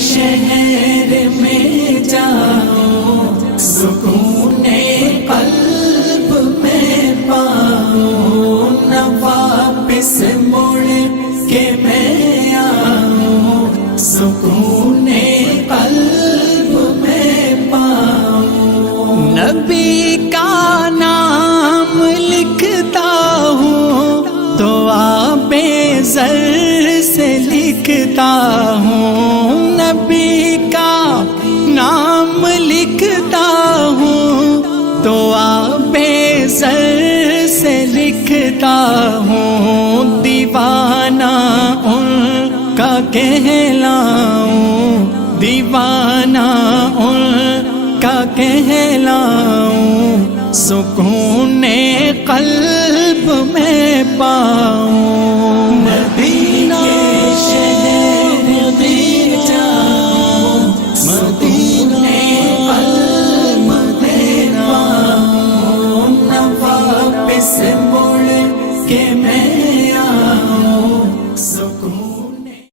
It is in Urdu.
شہر میں جاؤں، سکون قلب میں پاؤں، نہ واپس مڑ کے میں آؤں، سکون قلب میں پاؤں۔ نبی کا نام لکھتا ہوں تو آب زر سے لکھتا ہوں، نبی کا نام لکھتا ہوں تو آب زر سے لکھتا ہوں، دیوانہ ان کا کہلاؤں، دیوانہ ان کا کہلاؤں، سکون قلب میں پاؤں۔ مدینہ کے شہر میں جاؤں، سکون قلب میں پاؤں، نہ واپس مڑ کے میں